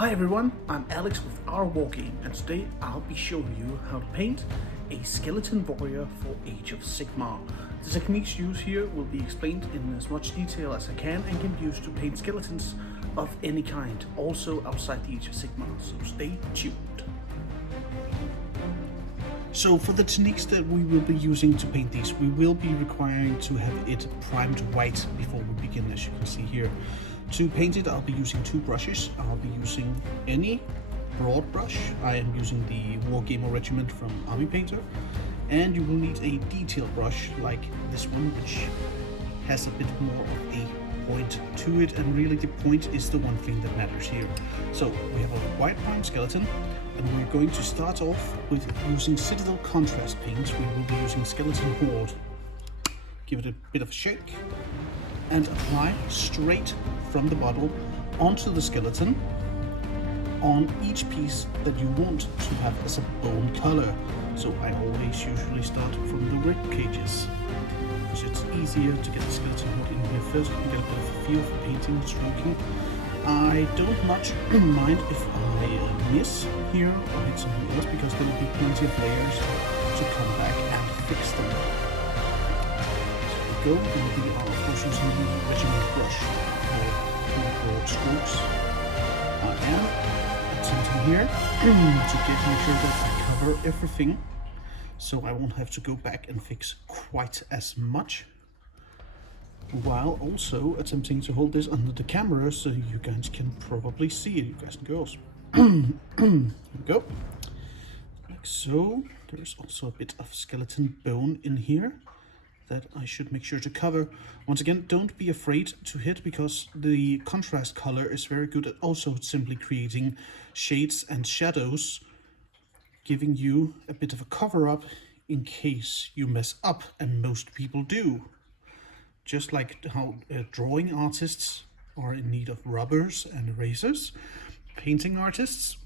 Hi everyone, I'm Alex with our Wargame, and today I'll be showing you how to paint a skeleton warrior for Age of Sigmar. The techniques used here will be explained in as much detail as I can and can be used to paint skeletons of any kind, also outside the Age of Sigmar, so stay tuned. So for the techniques that we will be using to paint these, we will be requiring to have it primed white before we begin, as you can see here. To paint it, I'll be using two brushes. I'll be using any broad brush. I am using the Wargamer Regiment from Army Painter. And you will need a detail brush like this one, which has a bit more of a point to it, and really the point is the one thing that matters here. So we have a white primed skeleton, and we're going to start off with using Citadel Contrast paint. We will be using Skeleton Horde. Give it a bit of a shake and apply straight from the bottle onto the skeleton on each piece that you want to have as a bone color. So I always usually start from the rib cages, because it's easier to get the skeleton hood in here first and get a bit of a feel for painting and stroking. I don't much mind if I miss here or hit something else, because there will be plenty of layers to come back and fix them. So we go, and we are of course using the Regiment brush for broad strokes. I am attempting here to make sure that I cover everything, so I won't have to go back and fix quite as much, while also attempting to hold this under the camera so you guys can probably see it, you guys and girls. Here we go, like so. There's also a bit of skeleton bone in here that I should make sure to cover. Once again, don't be afraid to hit, because the contrast color is very good at also simply creating shades and shadows, giving you a bit of a cover-up in case you mess up, and most people do. Just like how drawing artists are in need of rubbers and erasers, painting artists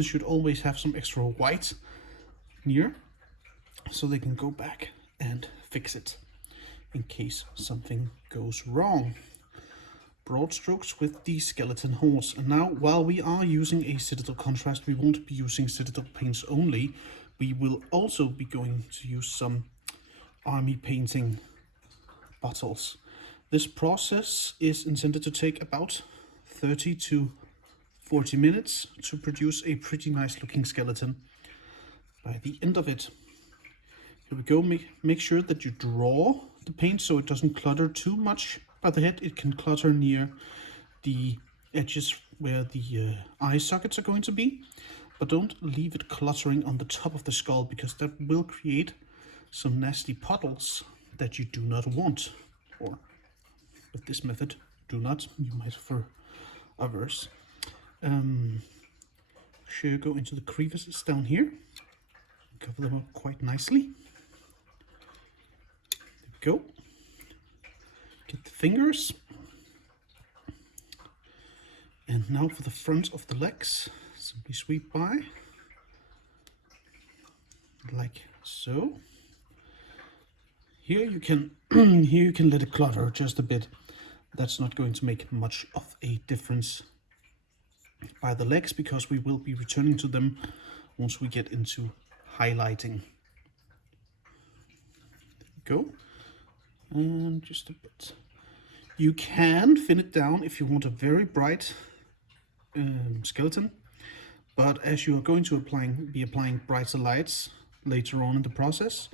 should always have some extra white near, so they can go back and fix it in case something goes wrong. Broad strokes with the Skeleton Horse. And now, while we are using a Citadel Contrast, we won't be using Citadel paints only. We will also be going to use some army painting bottles. This process is intended to take about 30 to 40 minutes to produce a pretty nice looking skeleton. By the end of it, here we go, make sure that you draw the paint so it doesn't clutter too much by the head. It can clutter near the edges where the eye sockets are going to be, but don't leave it cluttering on the top of the skull, because that will create some nasty puddles that you do not want, or with this method do not, you might for others. Sure, go into the crevices down here, cover them up quite nicely. There we go. Get the fingers, and now for the front of the legs, simply sweep by like so. Here you can here you can let it clutter just a bit. That's not going to make much of a difference by the legs, because we will be returning to them once we get into highlighting. There we go. And just a bit. You can thin it down if you want a very bright skeleton, but as you are going to be applying brighter lights later on in the process,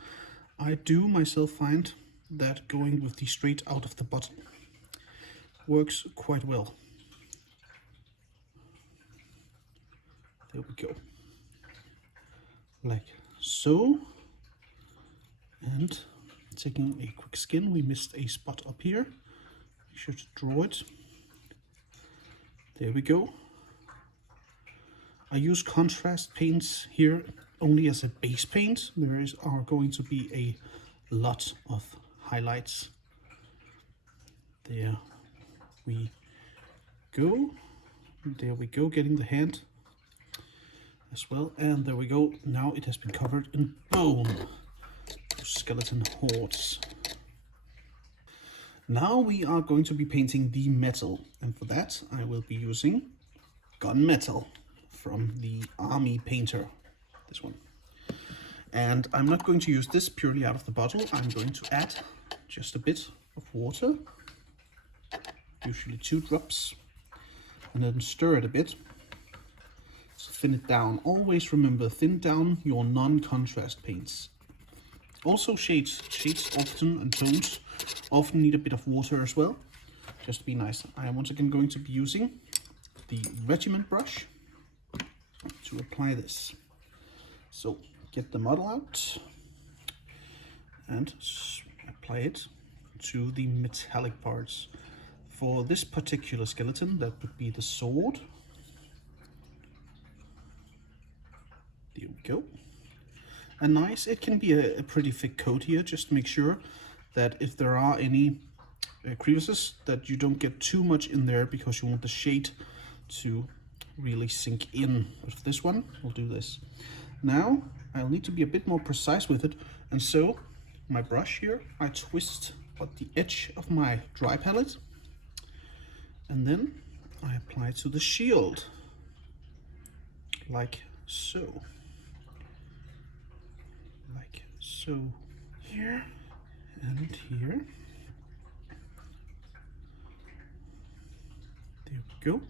I do myself find that going with the straight out of the bottle works quite well. There we go, like so. And taking a quick skin, we missed a spot up here. Make sure to draw it. There we go. I use contrast paints here only as a base paint. There are going to be a lot of highlights. There we go. There we go, getting the hand as well. And there we go. Now it has been covered in bone. Skeleton Hordes. Now we are going to be painting the metal, and for that I will be using gunmetal from the Army Painter, this one. And I'm not going to use this purely out of the bottle. I'm going to add just a bit of water, usually 2 drops, and then stir it a bit to thin it down. Always remember, thin down your non-contrast paints. Also shades often and tones often need a bit of water as well, just to be nice. I am once again going to be using the Regiment brush to apply this. So get the model out and apply it to the metallic parts. For this particular skeleton, that would be the sword. There we go. And nice, it can be a pretty thick coat here. Just make sure that if there are any crevices, that you don't get too much in there, because you want the shade to really sink in. With this one, we'll do this. Now, I'll need to be a bit more precise with it, and so my brush here, I twist at the edge of my dry palette, and then I apply to the shield, like so. Like so, here and here. There we go.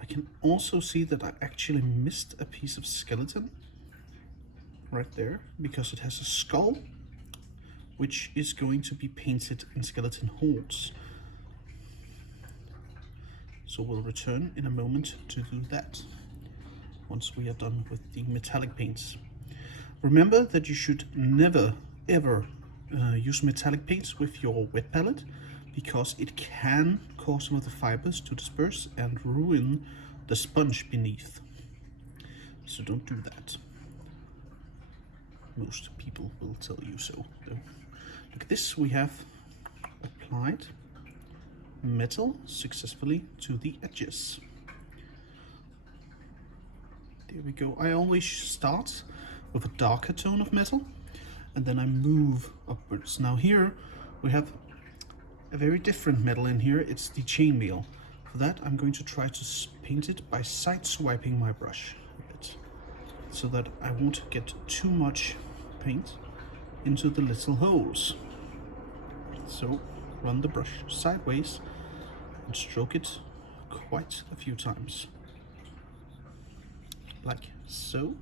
I can also see that I actually missed a piece of skeleton right there, because it has a skull, which is going to be painted in skeleton horns. So we'll return in a moment to do that, once we are done with the metallic paints. Remember that you should never ever use metallic paints with your wet palette, because it can cause some of the fibers to disperse and ruin the sponge beneath. So don't do that. Most people will tell you so, though. Look at this, we have applied metal successfully to the edges. There we go. I always start with a darker tone of metal, and then I move upwards. Now here we have a very different metal in here. It's the chainmail. For that, I'm going to try to paint it by side swiping my brush a bit, so that I won't get too much paint into the little holes. So run the brush sideways and stroke it quite a few times, like so.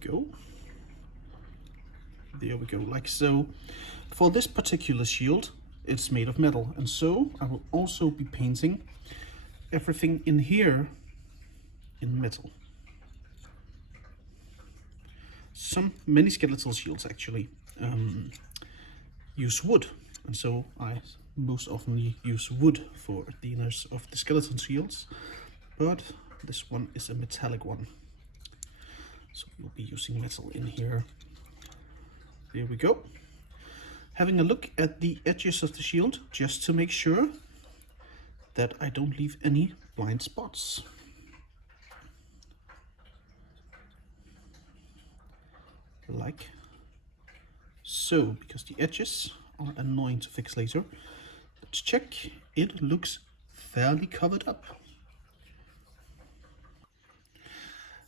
Go. There we go, like so. For this particular shield, it's made of metal, and so I will also be painting everything in here in metal. Many skeletal shields actually use wood, and so I most often use wood for the inners of the skeleton shields, but this one is a metallic one, so we'll be using metal in here. There we go. Having a look at the edges of the shield, just to make sure that I don't leave any blind spots. Like so, because the edges are annoying to fix later. Let's check. It looks fairly covered up.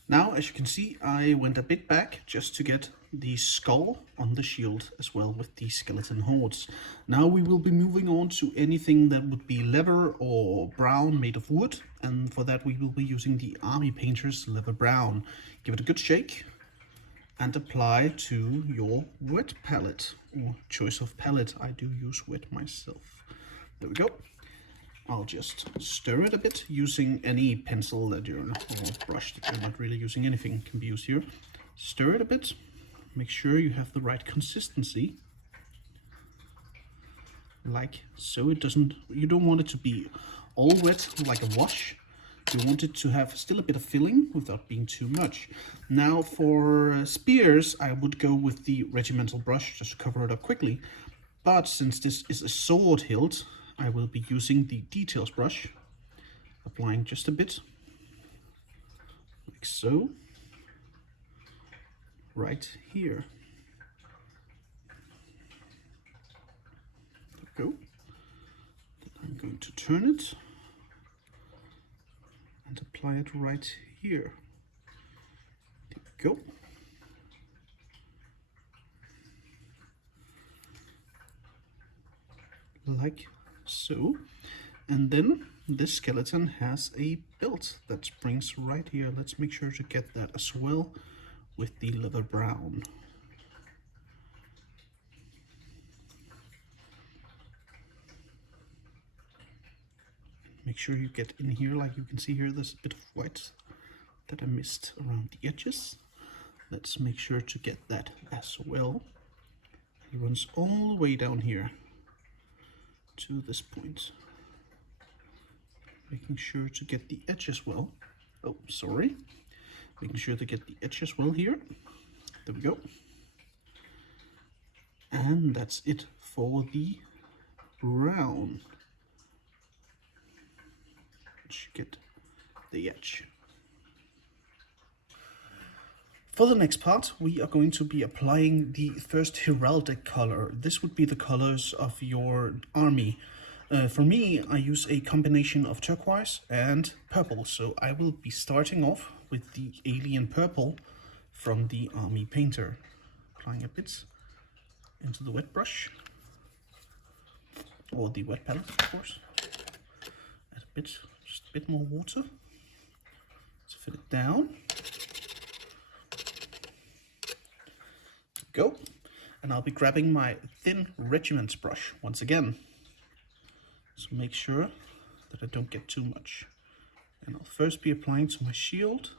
Now, as you can see, I went a bit back just to get the skull on the shield as well with the skeleton hordes. Now we will be moving on to anything that would be leather or brown made of wood, and for that we will be using the Army Painter's Leather Brown. Give it a good shake and apply to your wet palette, or choice of palette. I do use wet myself. There we go. I'll just stir it a bit using any pencil that you're not, or brush that you're not really using. Anything can be used here. Stir it a bit. Make sure you have the right consistency, like so. It doesn't. You don't want it to be all wet like a wash. You want it to have still a bit of filling without being too much. Now for spears, I would go with the regimental brush just to cover it up quickly. But since this is a sword hilt, I will be using the details brush, applying just a bit, like so, right here. we go. Then I'm going to turn it and apply it right here. There we go. Like so. And then this skeleton has a belt that springs right here. Let's make sure to get that as well with the leather brown. Make sure you get in here, like you can see here, there's a bit of white that I missed around the edges. Let's make sure to get that as well. It runs all the way down here to this point. Making sure to get the edge as well. Oh, sorry. Making sure to get the edge as well here. There we go. And that's it for the brown. Let's get the edge. For the next part, we are going to be applying the first heraldic color. This would be the colors of your army. For me, I use a combination of turquoise and purple, so I will be starting off with the alien purple from the army painter. Applying a bit into the wet brush, or the wet palette, of course. Add a bit, just a bit more water to fill it down. Go, and I'll be grabbing my thin regiment brush once again. So make sure that I don't get too much. And I'll first be applying to my shield,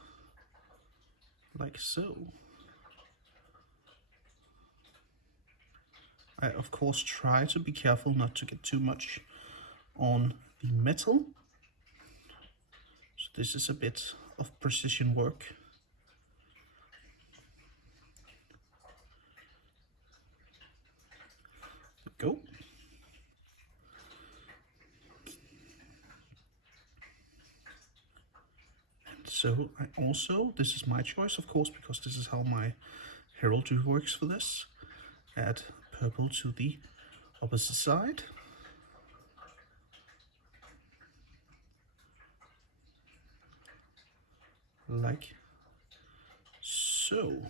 like so. I of course try to be careful not to get too much on the metal. So this is a bit of precision work. Go. So I also, this is my choice of course, because this is how my heraldry works for this. Add purple to the opposite side. Like so.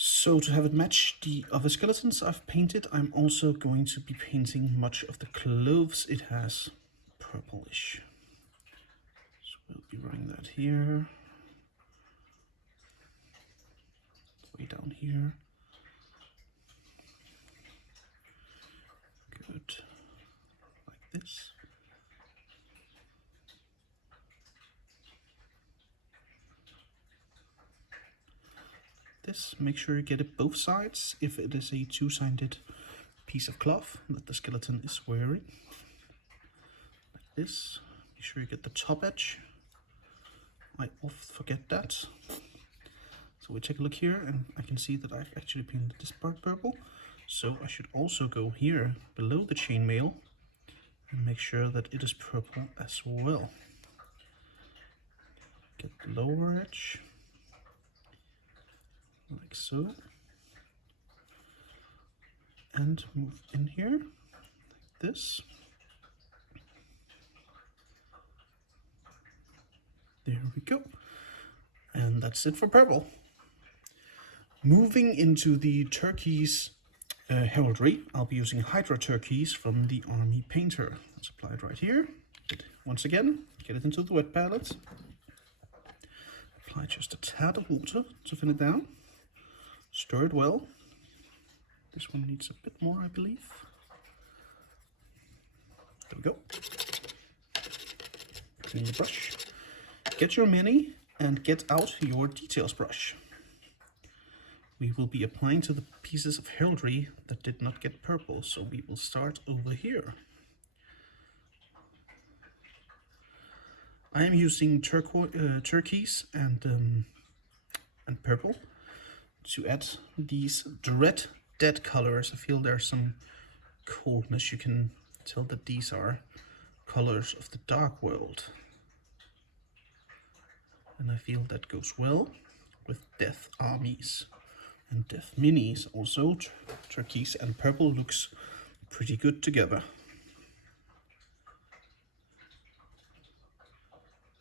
So to have it match the other skeletons I've painted, I'm also going to be painting much of the clothes. It has purplish. We'll be running that here, way down here. Good, like this. This, make sure you get it both sides if it is a two-sided piece of cloth that the skeleton is wearing. Like this. Make sure you get the top edge. I often forget that. So we take a look here and I can see that I've actually painted this part purple. So I should also go here below the chainmail and make sure that it is purple as well. Get the lower edge, like so. And move in here, like this. There we go. And that's it for purple. Moving into the turquoise heraldry, I'll be using Hydra turquoise from the army painter. Let's apply it right here. Once again, get it into the wet palette. Apply just a tad of water to thin it down. Stir it well. This one needs a bit more, I believe. There we go. Clean the brush. Get your mini and get out your details brush. We will be applying to the pieces of heraldry that did not get purple, so we will start over here. I am using turquoise and purple to add these dread dead colors. I feel there's some coldness. You can tell that these are colors of the dark world. And I feel that goes well with death armies and death minis. Also, turquoise and purple looks pretty good together.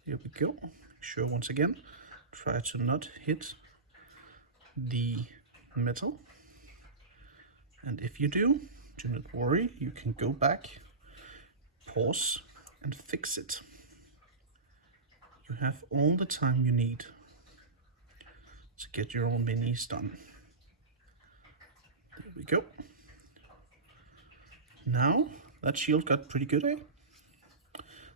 Here we go. Make sure once again, try to not hit the metal. And if you do not worry, you can go back, pause, and fix it. You have all the time you need to get your own minis done. There we go. Now that shield got pretty good, eh?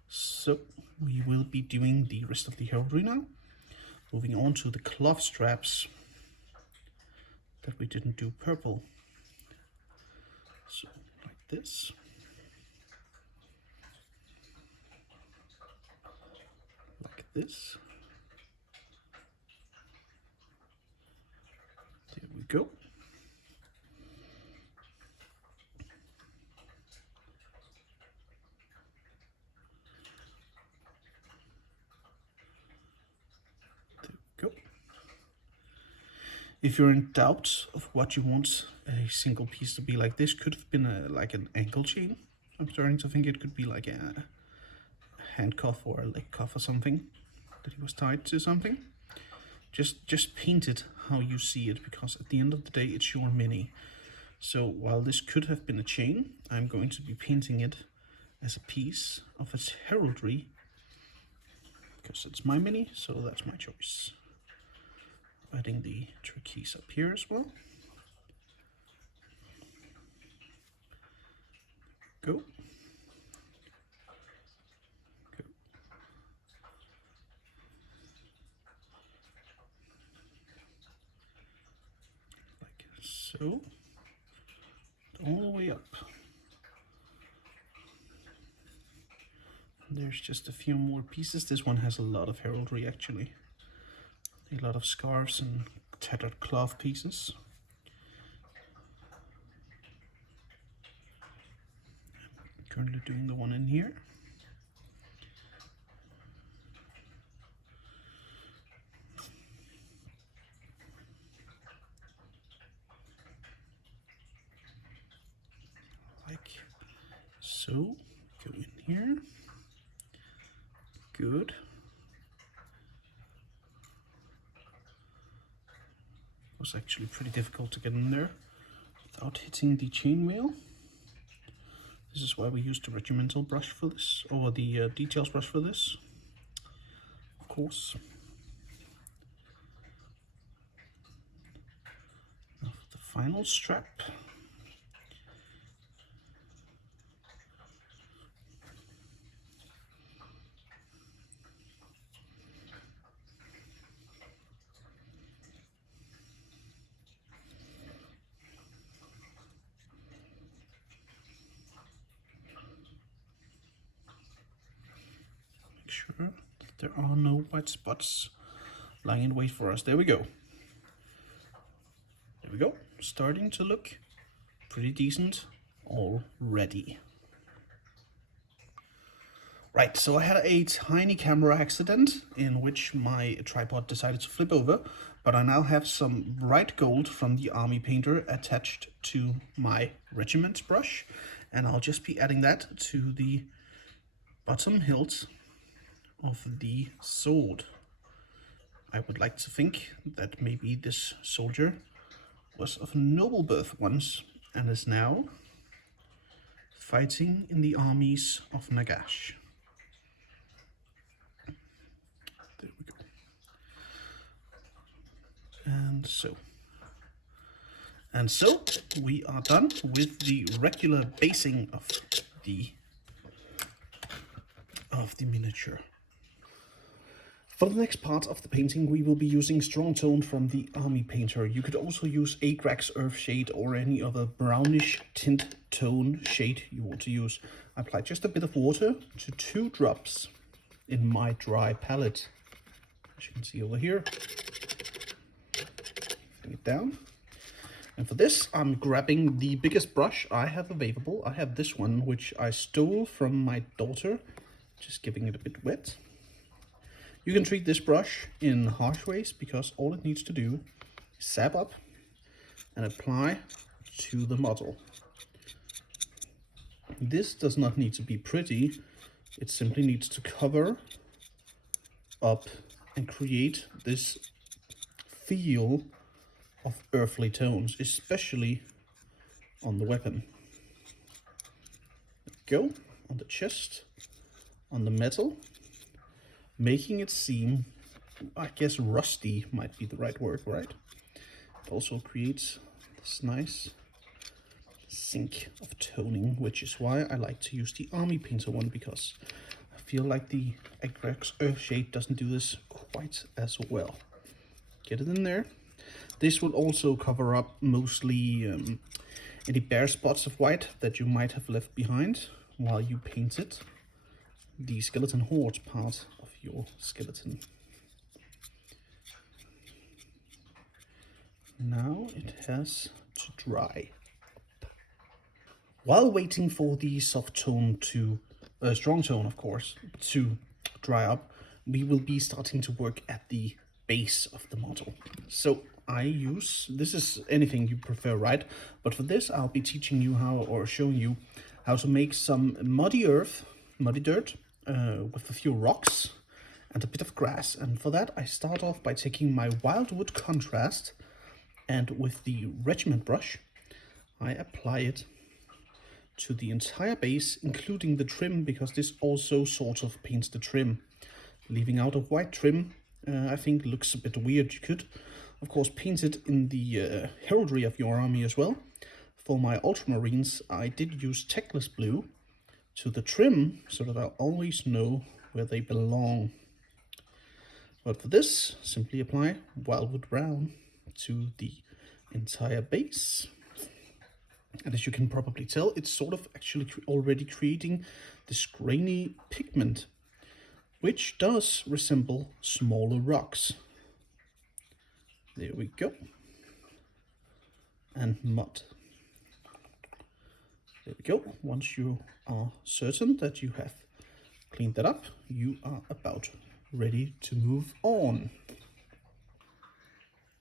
So we will be doing the rest of the heraldry now. Moving on to the cloth straps that we didn't do purple. So like this. Like this. There we go. If you're in doubt of what you want a single piece to be like, this could have been like an ankle chain. I'm starting to think it could be like a handcuff or a leg cuff or something that he was tied to something. Just paint it how you see it, because at the end of the day it's your mini. So while this could have been a chain, I'm going to be painting it as a piece of its heraldry, because it's my mini, so that's my choice. Adding the turquoise up here as well. Go. Go. Like so. All the way up. There's just a few more pieces. This one has a lot of heraldry actually. A lot of scarves and tattered cloth pieces. I'm currently doing the one in here. Like so. Go in here. Good. Was actually pretty difficult to get in there without hitting the chainmail. This is why we used the regimental brush for this, or the details brush for this, of course. Now for the final strap. Sure that there are no white spots lying in wait for us. There we go. There we go. Starting to look pretty decent already. Right, so I had a tiny camera accident in which my tripod decided to flip over, but I now have some bright gold from the army painter attached to my regiment brush, and I'll just be adding that to the bottom hilt of the sword. I would like to think that maybe this soldier was of noble birth once and is now fighting in the armies of Nagash. There we go. And so we are done with the regular basing of the miniature. For the next part of the painting, we will be using Strong Tone from the Army Painter. You could also use Agrax Earthshade or any other brownish tint tone shade you want to use. I applied just a bit of water to 2 drops in my dry palette. As you can see over here. Bring it down. And for this, I'm grabbing the biggest brush I have available. I have this one, which I stole from my daughter, just giving it a bit wet. You can treat this brush in harsh ways because all it needs to do is sap up and apply to the model. This does not need to be pretty. It simply needs to cover up and create this feel of earthly tones, especially on the weapon. Go on the chest, on the metal, making it seem, I guess rusty might be the right word, right? It also creates this nice sink of toning, which is why I like to use the Army Painter one, because I feel like the Agrax Earthshade doesn't do this quite as well. Get it in there. This will also cover up mostly any bare spots of white that you might have left behind while you painted the skeleton horde part of your skeleton. Now it has to dry. While waiting for the soft tone to, strong tone of course, to dry up, we will be starting to work at the base of the model. So I use, this is anything you prefer, right? But for this I'll be teaching you how, or showing you how to make some muddy earth, muddy dirt, with a few rocks and a bit of grass. And for that I start off by taking my Wildwood Contrast, and with the Regiment brush I apply it to the entire base, including the trim, because this also sort of paints the trim. Leaving out a white trim I think looks a bit weird. You could of course paint it in the heraldry of your army as well. For my Ultramarines I did use Teclis blue to the trim, so that I'll always know where they belong. But for this, simply apply Wildwood Brown to the entire base. And as you can probably tell, it's sort of actually already creating this grainy pigment, which does resemble smaller rocks. There we go. And mud. There we go. Once you are certain that you have cleaned that up, you are about ready to move on.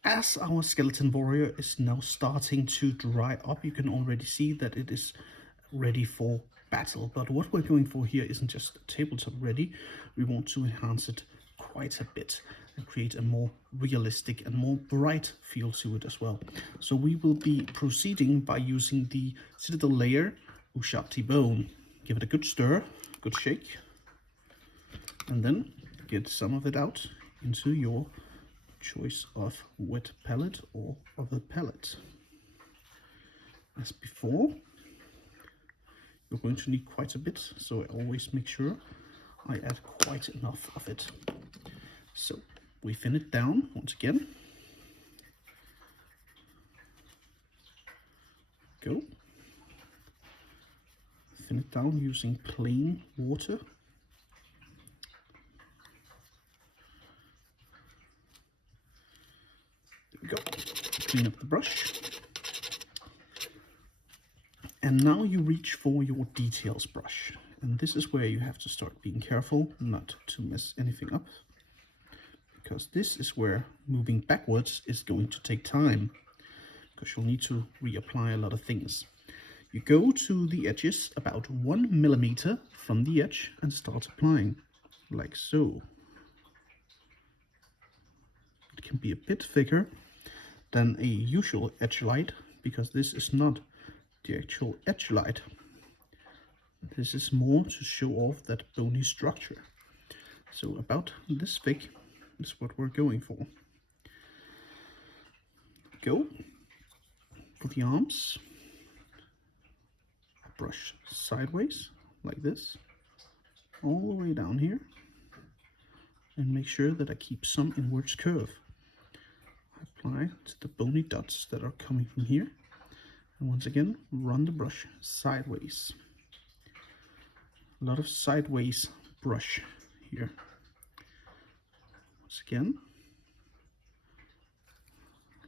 As our skeleton warrior is now starting to dry up, you can already see that it is ready for battle. But what we're going for here isn't just tabletop ready. We want to enhance it quite a bit and create a more realistic and more bright feel to it as well. So we will be proceeding by using the Citadel layer Ushabti Bone. Give it a good stir, good shake, and then get some of it out into your choice of wet palette or other palette. As before, you're going to need quite a bit, so I always make sure I add quite enough of it. So we thin it down once again. Go. Thin it down using plain water. Go. Clean up the brush. And now you reach for your details brush. And this is where you have to start being careful not to mess anything up, because this is where moving backwards is going to take time, because you'll need to reapply a lot of things. You go to the edges about 1 millimeter from the edge and start applying, like so. It can be a bit thicker than a usual edge light, because this is not the actual edge light. This is more to show off that bony structure. So about this thick is what we're going for. Go for the arms. Brush sideways like this, all the way down here, and make sure that I keep some inwards curve. Apply to the bony dots that are coming from here, and once again run the brush sideways. A lot of sideways brush here. Once again,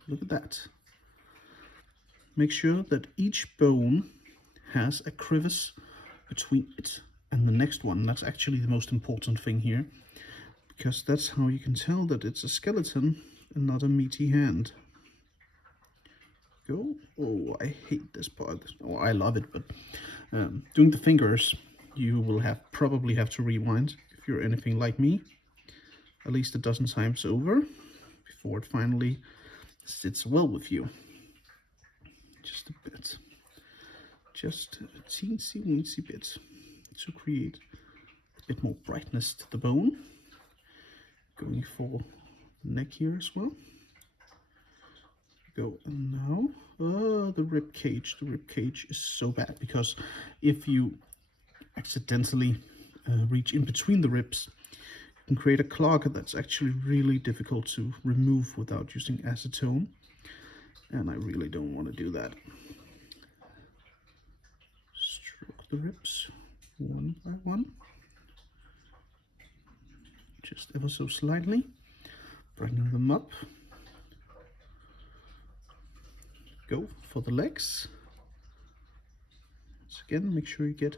look at that. Make sure that each bone has a crevice between it and the next one. That's actually the most important thing here, because that's how you can tell that it's a skeleton and not a meaty hand. Go. Oh, I hate this part. Oh, I love it, but doing the fingers, you will probably have to rewind if you're anything like me, at least a dozen times over before it finally sits well with you. Just a bit, just a teensy weensy bit to create a bit more brightness to the bone. Going for the neck here as well. Go, and now the rib cage. The rib cage is so bad because if you accidentally reach in between the ribs, you can create a clog that's actually really difficult to remove without using acetone, and I really don't want to do that. Stroke the ribs one by one, just ever so slightly, bringing them up. Go for the legs. Once again, make sure you get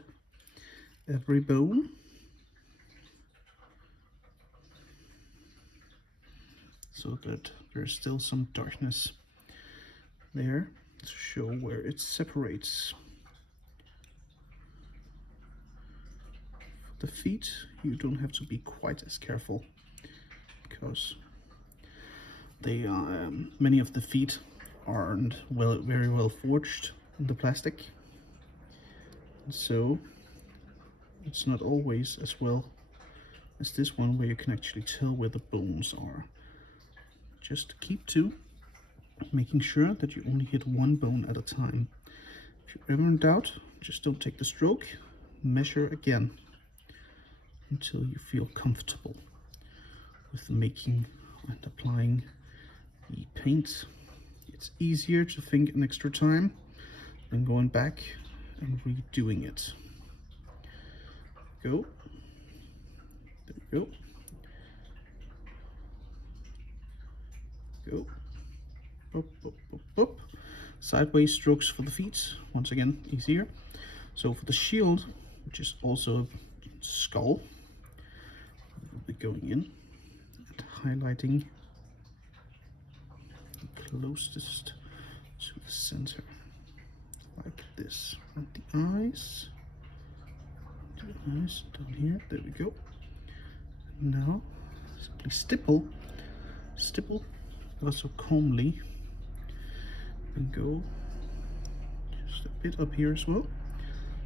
every bone. So that there's still some darkness there to show where it separates. For the feet, you don't have to be quite as careful because they are, many of the feet aren't very well forged in the plastic, so it's not always as well as this one where you can actually tell where the bones are. Just keep to making sure that you only hit one bone at a time. If you're ever in doubt, just don't take the stroke, measure again until you feel comfortable with making and applying the paint. It's easier to think an extra time than going back and redoing it. Go. There we go. Go. Up, up, up, up. Sideways strokes for the feet. Once again, easier. So for the shield, which is also a skull, we'll be going in and highlighting closest to the center, like this. And the eyes, down here. There we go. And now simply stipple also calmly, and go just a bit up here as well,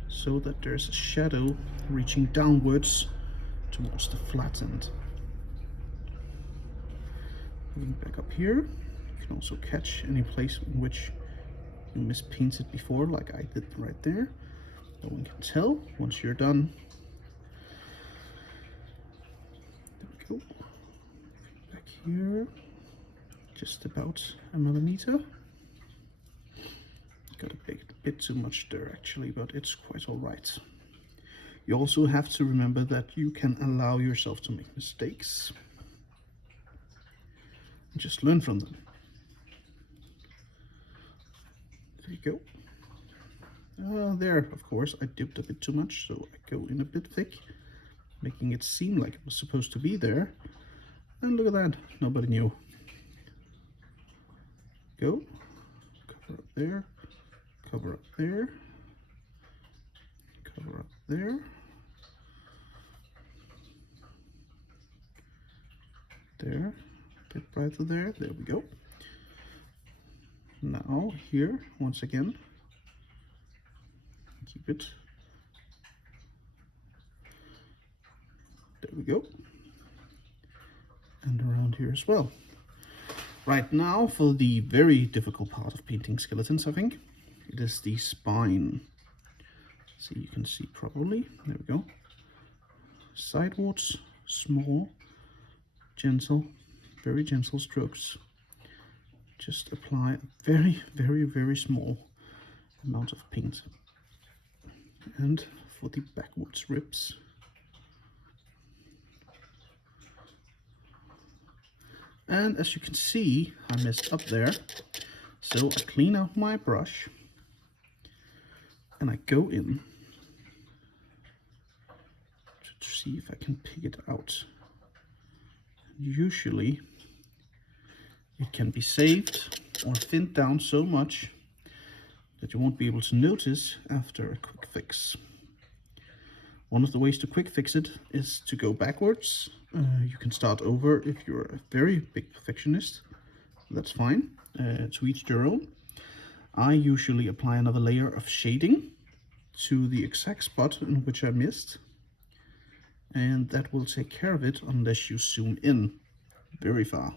so that there's a shadow reaching downwards towards the flat end. Moving back up here, you can also catch any place in which you mispainted before, like I did right there. No one can tell once you're done. There we go. Back here, just about a millimeter. Got a bit too much there actually, but it's quite all right. You also have to remember that you can allow yourself to make mistakes and just learn from them. There you go. There, of course, I dipped a bit too much, so I go in a bit thick, making it seem like it was supposed to be there. And look at that, nobody knew. Go, cover up there, cover up there, cover up there. There, a bit brighter there, there we go. Now here, once again, keep it. There we go. And around here as well. Right now, for the very difficult part of painting skeletons, I think, it is the spine. So you can see properly. There we go. Sidewards, small, gentle, very gentle strokes. Just apply a very, very, very small amount of paint. And for the backwards ribs, and as you can see, I messed up there, so I clean out my brush and I go in to see if I can pick it out. Usually it can be saved or thinned down so much that you won't be able to notice after a quick fix. One of the ways to quick fix it is to go backwards. You can start over if you're a very big perfectionist. That's fine, to each their own. I usually apply another layer of shading to the exact spot in which I missed, and that will take care of it unless you zoom in very far.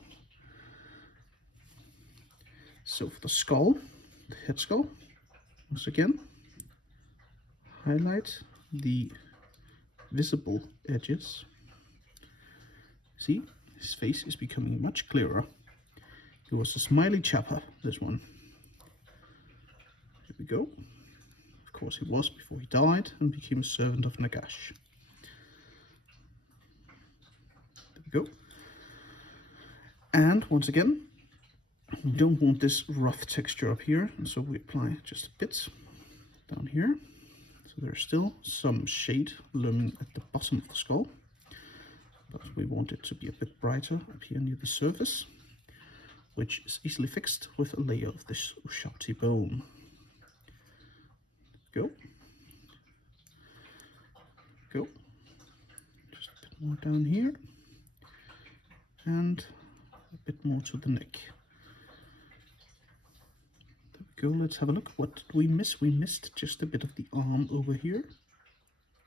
So for the skull, the head skull, once again, highlight the visible edges. See, his face is becoming much clearer. He was a smiley chapper, this one. Here we go. Of course he was before he died and became a servant of Nagash. There we go. And once again, we don't want this rough texture up here, and so we apply just a bit down here. So there's still some shade looming at the bottom of the skull, but we want it to be a bit brighter up here near the surface, which is easily fixed with a layer of this Ushabti bone. Go. Go. Just a bit more down here, and a bit more to the neck. There we go. Let's have a look. What did we miss? We missed just a bit of the arm over here.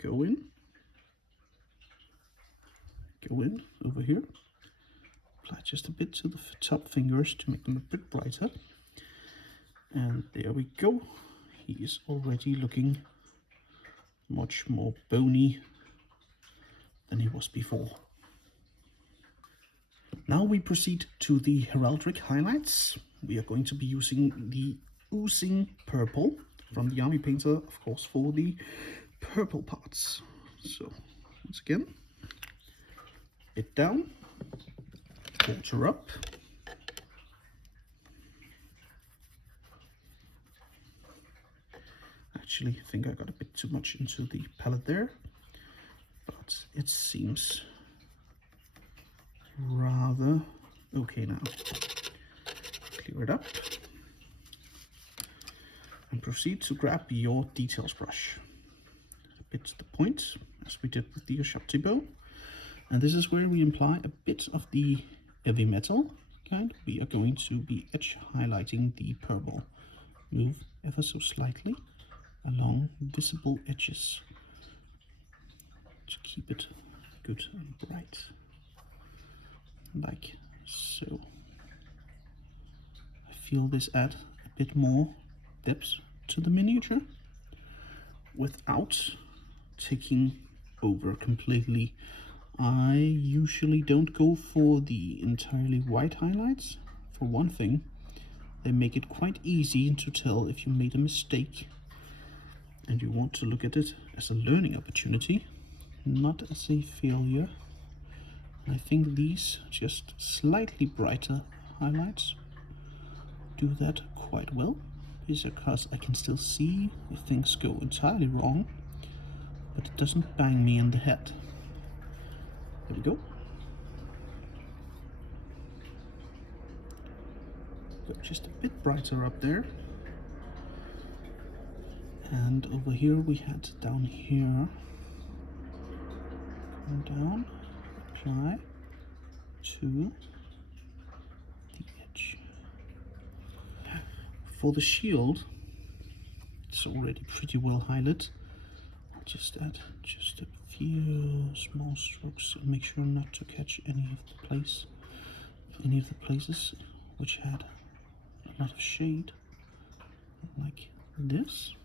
Go in. Go in over here. Apply just a bit to the top fingers to make them a bit brighter. And there we go. He is already looking much more bony than he was before. Now we proceed to the heraldic highlights. We are going to be using the oozing purple from the Army Painter, of course, for the purple parts. So once again, bit down, water up. Actually, I think I got a bit too much into the palette there, but it seems rather okay now. Clear it up and proceed to grab your details brush. A bit to the point, as we did with the Ushabti bow. And this is where we apply a bit of the heavy metal kind. We are going to be edge highlighting the purple. Move ever so slightly along visible edges to keep it good and bright, like so. I feel this add a bit more depth to the miniature without taking over completely. I usually don't go for the entirely white highlights. For one thing, they make it quite easy to tell if you made a mistake, and you want to look at it as a learning opportunity, not as a failure. I think these just slightly brighter highlights do that quite well, because I can still see if things go entirely wrong, but it doesn't bang me in the head. There we go. Go just a bit brighter up there. And over here we had down here, come down, apply to the edge. For the shield, it's already pretty well highlighted. I'll just add just a few small strokes and make sure not to catch any of the places which had a lot of shade, like this.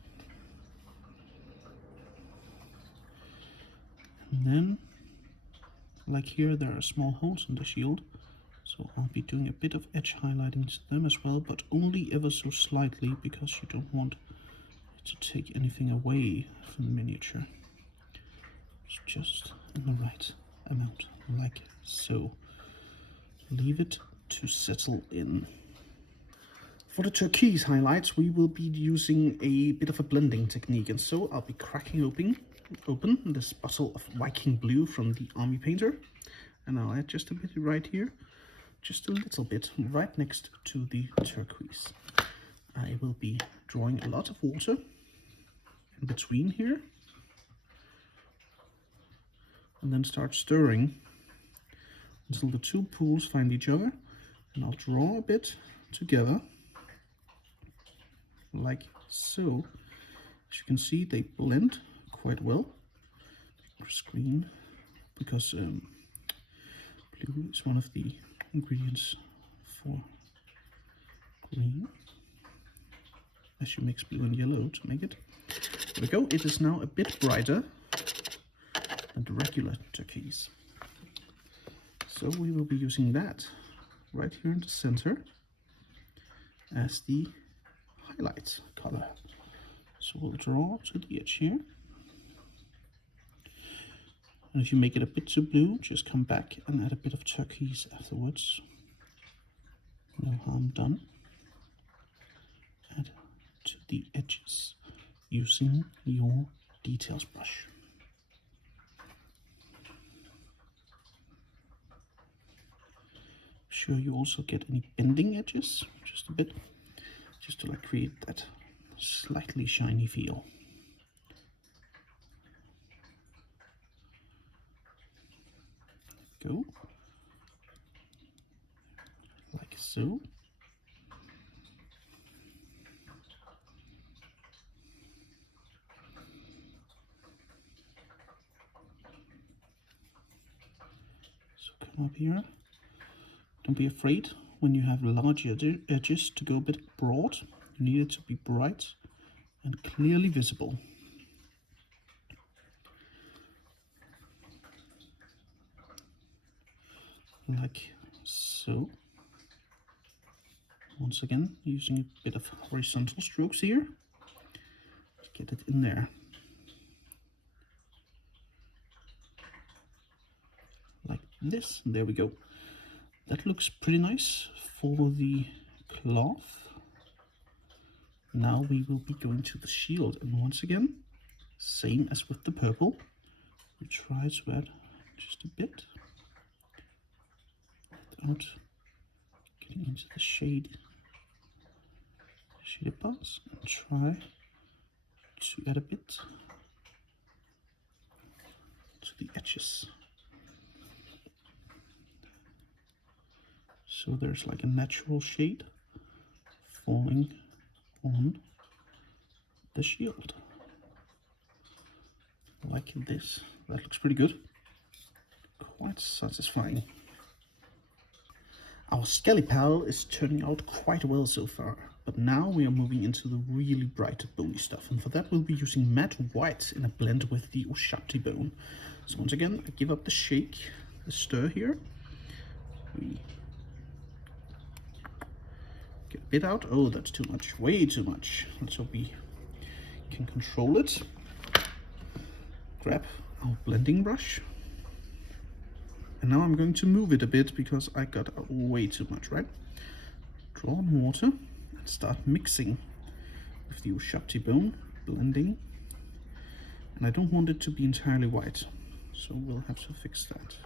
And then, like here, there are small holes in the shield, so I'll be doing a bit of edge highlighting to them as well, but only ever so slightly, because you don't want to take anything away from the miniature. It's just in the right amount, like so. Leave it to settle in. For the turquoise highlights, we will be using a bit of a blending technique, and so I'll be cracking open this bottle of Viking Blue from the Army Painter, and I'll add just a bit right here just a little bit right next to the turquoise. I will be drawing a lot of water in between here, and then start stirring until the two pools find each other, and I'll draw a bit together like so. As you can see, they blend quite well. Green, because blue is one of the ingredients for green, as you mix blue and yellow to make it. There we go. It is now a bit brighter than the regular turquoise. So we will be using that right here in the center as the highlight color. So we'll draw to the edge here. And if you make it a bit too blue, just come back and add a bit of turquoise afterwards. No harm done. Add to the edges using your details brush. Sure you also get any bending edges, just a bit, just to like create that slightly shiny feel. Go like so. So come up here. Don't be afraid when you have large edges to go a bit broad. You need it to be bright and clearly visible. Like so. Once again, using a bit of horizontal strokes here to get it in there. Like this, there we go. That looks pretty nice for the cloth. Now we will be going to the shield, and once again, same as with the purple, we try to add just a bit without getting into the shaded parts, and try to add a bit to the edges. So there's like a natural shade falling on the shield. Like this. That looks pretty good. Quite satisfying. Our Skelly Pal is turning out quite well so far, but now we are moving into the really bright bony stuff, and for that we'll be using matte white in a blend with the Ushabti bone. So once again, I give up the shake, the stir here. We get a bit out. Oh, that's too much, way too much. Let's hope we can control it. Grab our blending brush. And now I'm going to move it a bit because I got way too much, right? Draw on water and start mixing with the Ushabti bone, blending. And I don't want it to be entirely white, so we'll have to fix that.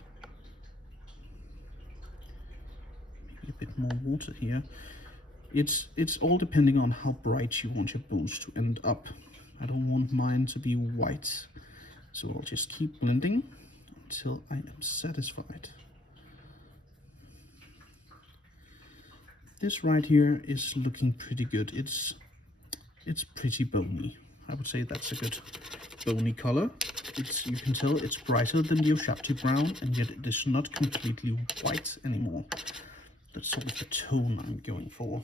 Maybe a bit more water here. It's all depending on how bright you want your bones to end up. I don't want mine to be white, so I'll just keep blending until I am satisfied. This right here is looking pretty good. It's pretty bony. I would say that's a good bony color. You can tell it's brighter than the Ushabti brown, and yet it is not completely white anymore. That's sort of the tone I'm going for.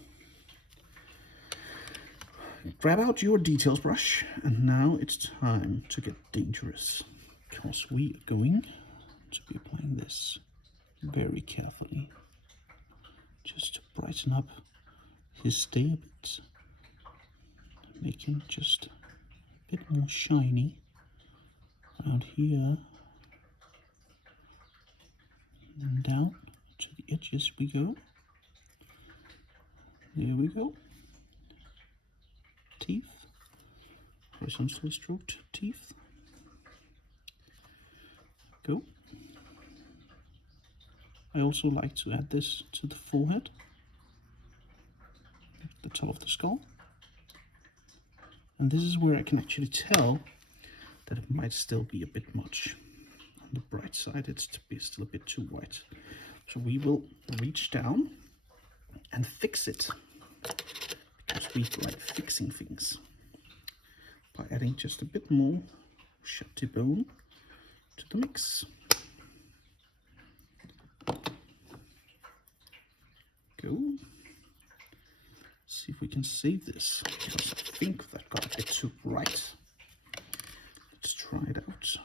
Grab out your details brush, and now it's time to get dangerous, because we are going to be applying this very carefully, just to brighten up his day a bit, make him just a bit more shiny around here, and then down to the edges we go. There we go. Teeth, horizontally stroked teeth. Go. I also like to add this to the forehead, the top of the skull. And this is where I can actually tell that it might still be a bit much. On the bright side, it's still a bit too white. So we will reach down and fix it, because we like fixing things, by adding just a bit more Chatillon bone to the mix. Go. See if we can save this, because I think that got a bit too bright. Let's try it out.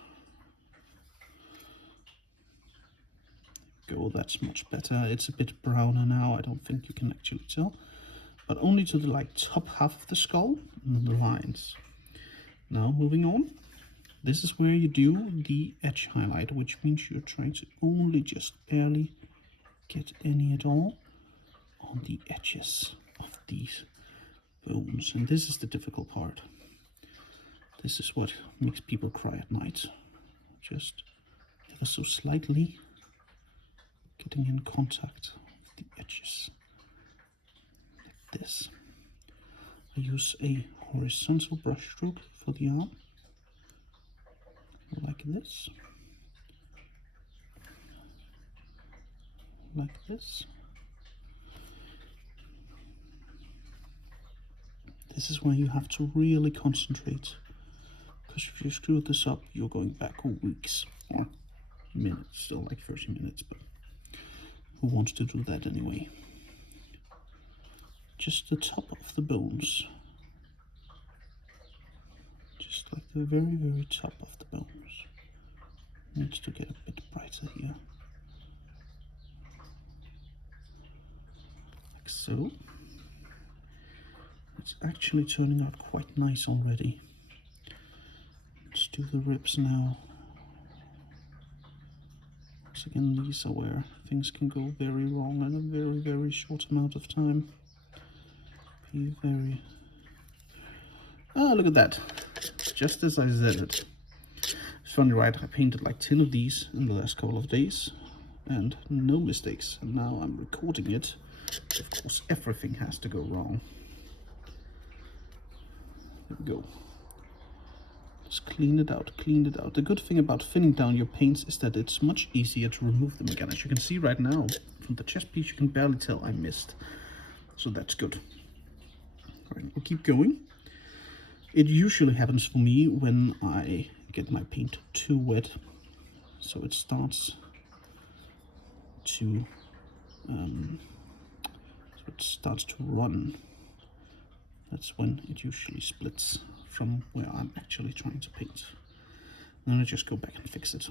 Go, that's much better. It's a bit browner now, I don't think you can actually tell, but only to the like top half of the skull and the lines. Now moving on, this is where you do the edge highlight, which means you're trying to only just barely get any at all on the edges of these bones. And this is the difficult part. This is what makes people cry at night. Just ever so slightly getting in contact with the edges, like this. I use a horizontal brush stroke for the arm, like this, like this. This is where you have to really concentrate, because if you screw this up, you're going back weeks or minutes, still like 30 minutes, but who wants to do that anyway? Just the top of the bones, just like the very, very top of the bones. Needs to get a bit brighter here, like so. It's actually turning out quite nice already. Let's do the ribs now. Once again, these are where things can go very wrong in a very, very short amount of time. Be very... Ah, look at that. Just as I said it. It's funny, right? I painted like 10 of these in the last couple of days, and no mistakes. And now I'm recording it. Of course, everything has to go wrong. There we go. Just clean it out, clean it out. The good thing about thinning down your paints is that it's much easier to remove them again. As you can see right now, from the chest piece, you can barely tell I missed. So that's good. All right, we'll keep going. It usually happens for me when I get my paint too wet, so it starts to run. That's when it usually splits from where I'm actually trying to paint. And then I just go back and fix it.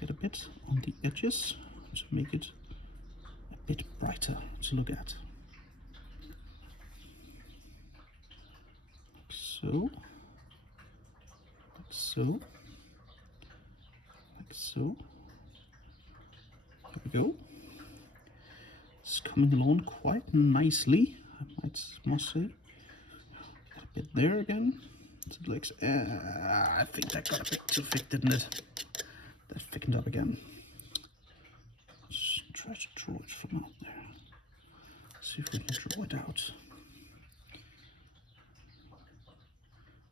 Get a bit on the edges to make it a bit brighter to look at. Like so. Like so. Like so. There we go. It's coming along quite nicely, I must say. A bit there again. So it looks, I think that got a bit too thick, didn't it? That thickened up again. Let's try to draw it from out there. See if we can draw it out.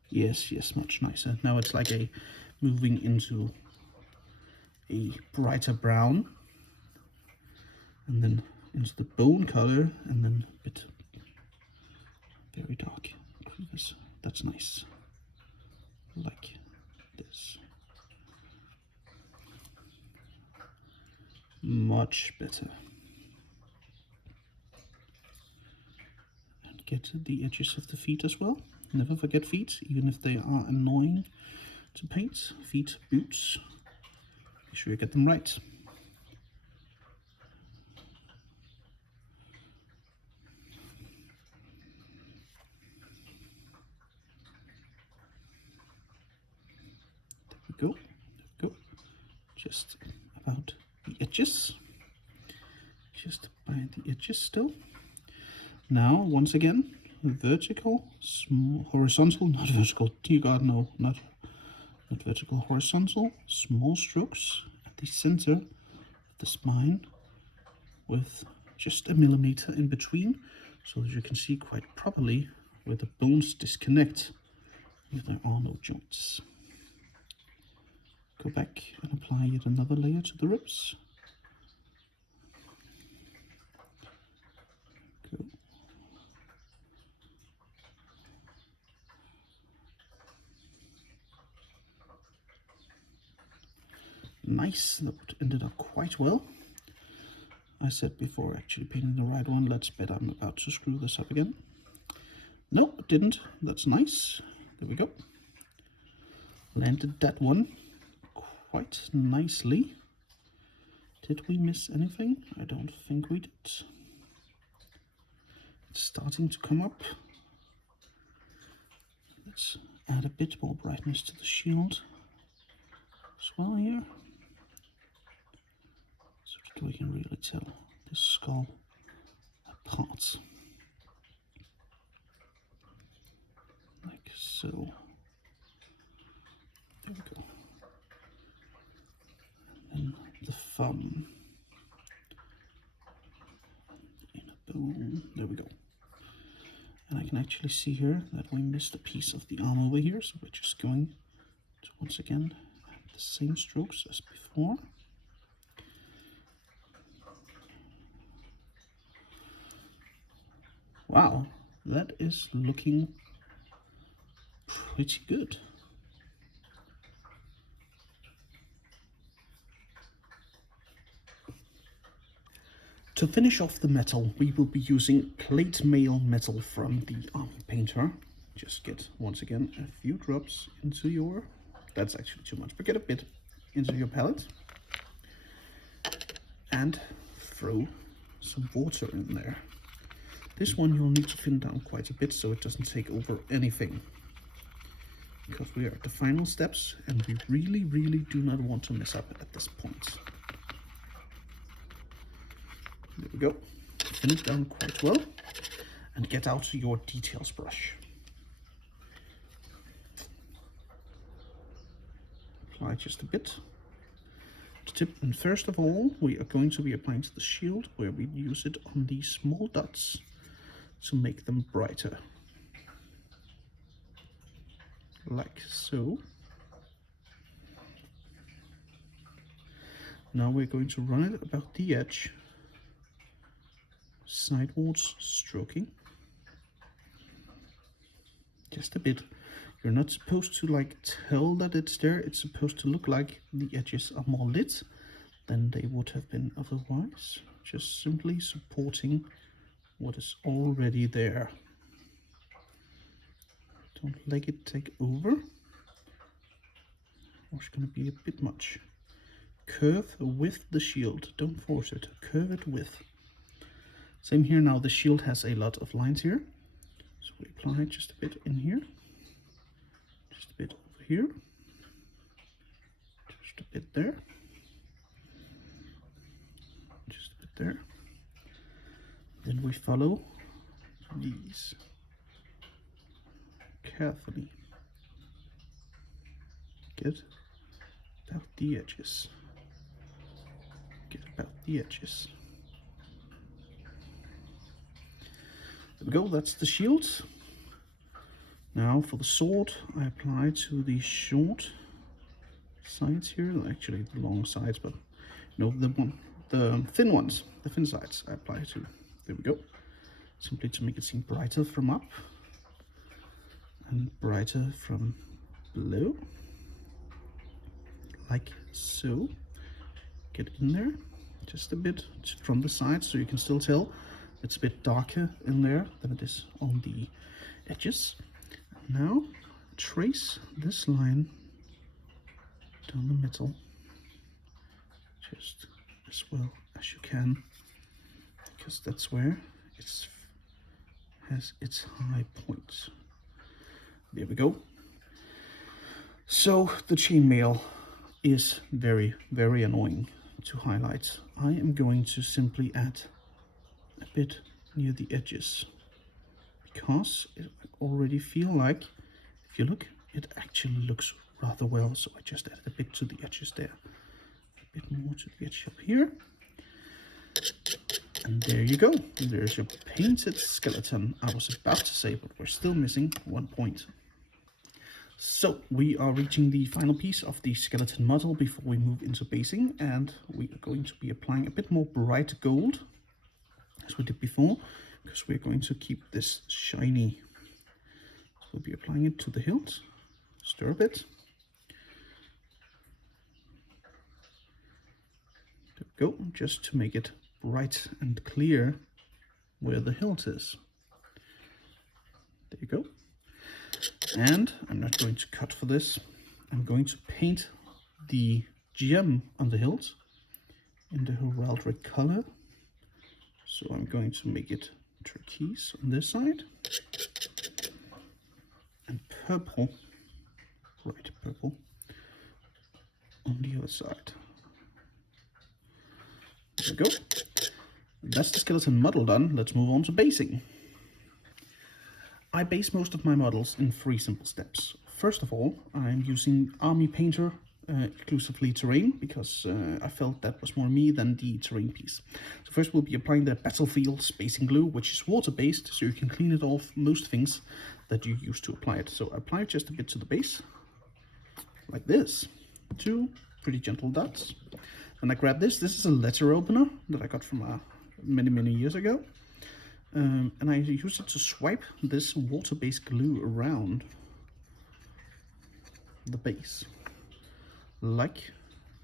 Yes, yes, much nicer. Now it's like a moving into a brighter brown, and then into the bone color, and then a bit very dark. That's nice. Like this. Much better. And get the edges of the feet as well. Never forget feet, even if they are annoying to paint. Feet, boots. Make sure you get them right. Go, go, just about the edges, just by the edges still. Now, once again, vertical, small, horizontal, not vertical, dear God, no, not vertical, horizontal, small strokes at the center the spine with just a millimeter in between, so that you can see quite properly where the bones disconnect if there are no joints. Go back and apply yet another layer to the ribs. Go. Nice, that ended up quite well. I said before actually painting the right one, let's bet I'm about to screw this up again. No, it didn't. That's nice. There we go. Landed that one quite nicely. Did we miss anything? I don't think we did. It's starting to come up. Let's add a bit more brightness to the shield as well here, so that we can really tell this skull apart. Like so. There we go. And then the thumb. The inner bone. There we go. And I can actually see here that we missed a piece of the arm over here, so we're just going to once again add the same strokes as before. Wow, that is looking pretty good. To finish off the metal, we will be using plate mail metal from the Army Painter. Just get, once again, a few drops into your, that's actually too much, but get a bit into your palette. And throw some water in there. This one you'll need to thin down quite a bit so it doesn't take over anything, because we are at the final steps and we really do not want to mess up at this point. There we go. Thin it down quite well and get out your details brush. Apply just a bit. And first of all, we are going to be applying to the shield, where we use it on these small dots to make them brighter. Like so. Now we're going to run it about the edge, sidewards stroking. Just a bit. You're not supposed to like tell that it's there. It's supposed to look like the edges are more lit than they would have been otherwise. Just simply supporting what is already there. Don't let it take over, or it's going to be a bit much. Curve with the shield, don't force it, curve it with. Same here. Now the shield has a lot of lines here, so we apply just a bit in here, just a bit over here, just a bit there, just a bit there. Then we follow these carefully. Get about the edges. Get about the edges. There we go, that's the shield. Now for the sword, I apply to the short sides here, actually the long sides, but no, the thin ones, the thin sides I apply to. There we go. Simply to make it seem brighter from up and brighter from below. Like so. Get in there just a bit from the side, so you can still tell it's a bit darker in there than it is on the edges. Now trace this line down the middle just as well as you can, because that's where it has its high points. There we go. So the chainmail is very annoying to highlight. I am going to simply add a bit near the edges, because I already feel like, if you look, it actually looks rather well. So I just added a bit to the edges there, a bit more to the edge up here. And there you go. There's your painted skeleton. I was about to say, but we're still missing one point. So we are reaching the final piece of the skeleton model before we move into basing, and we are going to be applying a bit more bright gold as we did before, because we're going to keep this shiny. So we'll be applying it to the hilt, stir a bit. There we go, just to make it bright and clear where the hilt is. There you go. And I'm not going to cut for this. I'm going to paint the gem on the hilt in the heraldic color. So I'm going to make it turquoise on this side and purple, bright purple, on the other side. There we go. That's the skeleton model done. Let's move on to basing. I base most of my models in 3 simple steps. First of all, I'm using Army Painter exclusively terrain, because I felt that was more me than the terrain piece. So first we'll be applying the Battlefield Spacing Glue, which is water-based, so you can clean it off most things that you use to apply it. So I apply it just a bit to the base, like this. 2 pretty gentle dots. And I grab this. This is a letter opener that I got from many years ago. And I use it to swipe this water-based glue around the base, like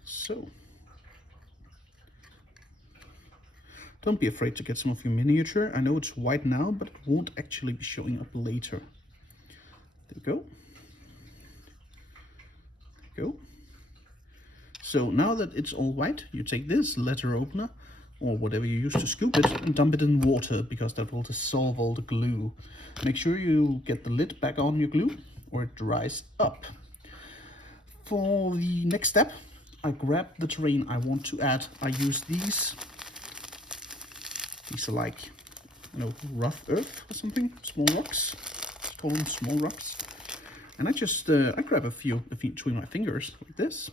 so. Don't be afraid to get some of your miniature. I know it's white now, but it won't actually be showing up later. There you go. There you go. So now that it's all white, you take this letter opener, or whatever you use to scoop it, and dump it in water, because that will dissolve all the glue. Make sure you get the lid back on your glue, or it dries up. For the next step, I grab the terrain I want to add. I use these. These are like, you know, rough earth or something, small rocks. Let's call them small rocks. And I just, I grab a few between my fingers, like this.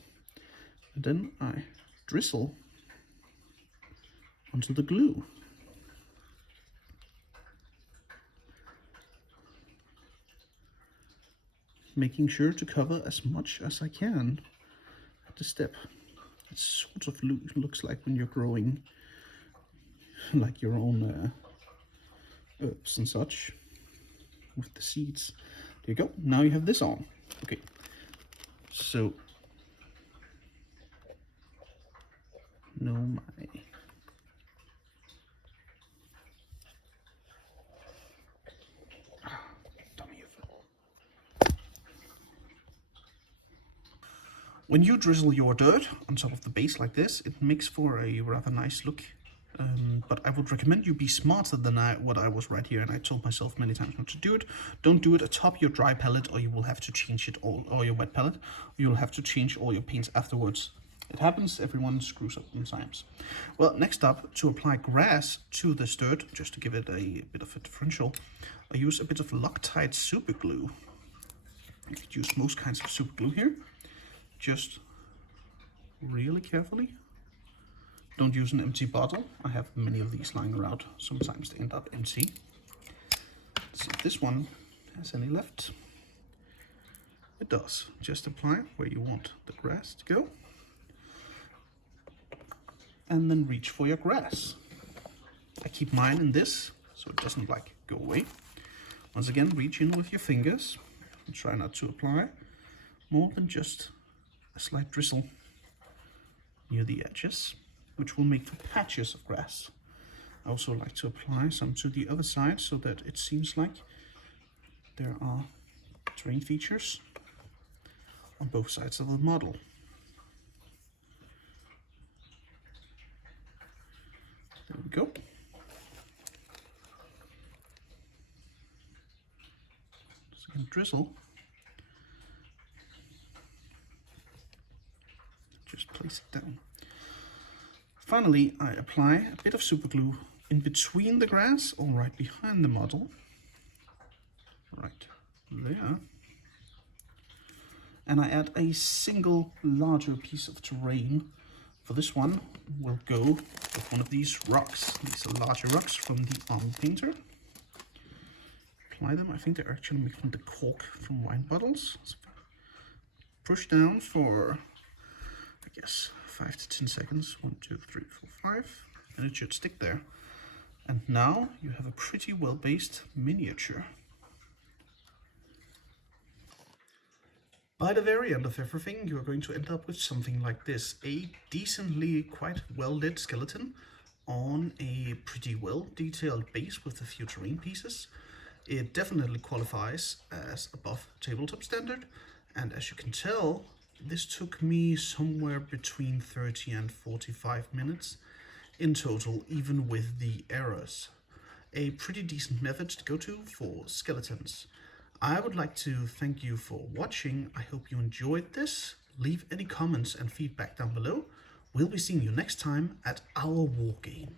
And then I drizzle onto the glue. Making sure to cover as much as I can at the step. It sort of looks like when you're growing like your own herbs and such with the seeds. There you go. Now you have this on. Okay, so no my. When you drizzle your dirt on top of the base like this, it makes for a rather nice look. But I would recommend you be smarter than what I was right here, and I told myself many times not to do it. Don't do it atop your dry palette, or you will have to change it all, or your wet palette. You will have to change all your paints afterwards. It happens, everyone screws up sometimes. Well, next up, to apply grass to this dirt, just to give it a bit of a differential, I use a bit of Loctite super glue. You could use most kinds of super glue here. Just really carefully. Don't use an empty bottle. I have many of these lying around. Sometimes they end up empty. Let's see if this one has any left. It does. Just apply where you want the grass to go. And then reach for your grass. I keep mine in this, so it doesn't like go away. Once again, reach in with your fingers and try not to apply more than just a slight drizzle near the edges, which will make for patches of grass. I also like to apply some to the other side so that it seems like there are terrain features on both sides of the model. There we go. Just gonna drizzle. Just place it down. Finally, I apply a bit of super glue in between the grass, or right behind the model. Right there. And I add a single larger piece of terrain For this one, we'll go with one of these rocks. These are larger rocks from the Army Painter. Apply them. I think they're actually made from the cork from wine bottles. So push down for, I guess, 5 to 10 seconds. 1, 2, 3, 4, 5. And it should stick there. And now you have a pretty well-based miniature. By the very end of everything, you're going to end up with something like this. A decently quite well-lit skeleton on a pretty well-detailed base with a few terrain pieces. It definitely qualifies as above tabletop standard, and as you can tell, this took me somewhere between 30 and 45 minutes in total, even with the errors. A pretty decent method to go to for skeletons. I would like to thank you for watching. I hope you enjoyed this. Leave any comments and feedback down below. We'll be seeing you next time at our war game.